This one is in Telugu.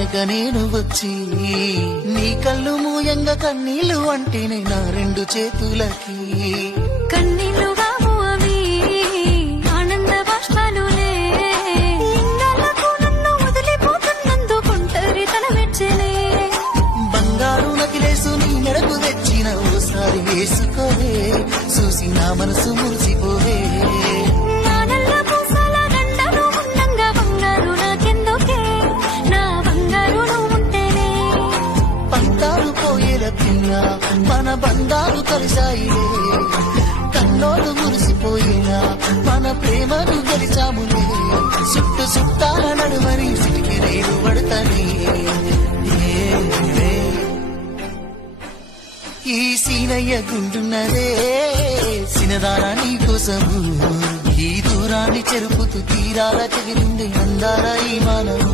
వెనక నేను వచ్చి నీ కళ్ళు మూయంగా కన్నీళ్లు అంటేనే నా రెండు చేతులకి కన్నీళ్లుగాము అవి ఆనంద బాష్పాలులే ఇందాలకు నన్ను వదిలిపోతున్నందుకు ఒంటరితనం వెచ్చలే బంగారు నగిలేసు నీ మెడకు తెచ్చిన ఓసారి వేసుకోవే చూసి నా మనసు మురిసిపోవే నా నల్ల పూసల దండను ఉండంగా బంగారు నాకెందుకే నా బంగారు నువ్వు ఉంటేనే పంతాలు పోయేల పిల్ల మన బంధాలు కలిసాయిలే కన్నోడు మురిసిపోయినా మన ప్రేమను గెలిచాములే చుట్టు చుట్టాల నడుమని సిటికి నేను పడతానే ఈ సీనయ్య గుంటున్నదే సినదారా నీ కోసము ఈ దూరాన్ని చెరుపుతూ తీరాల చెగిరింది అందాల ఈ మానవు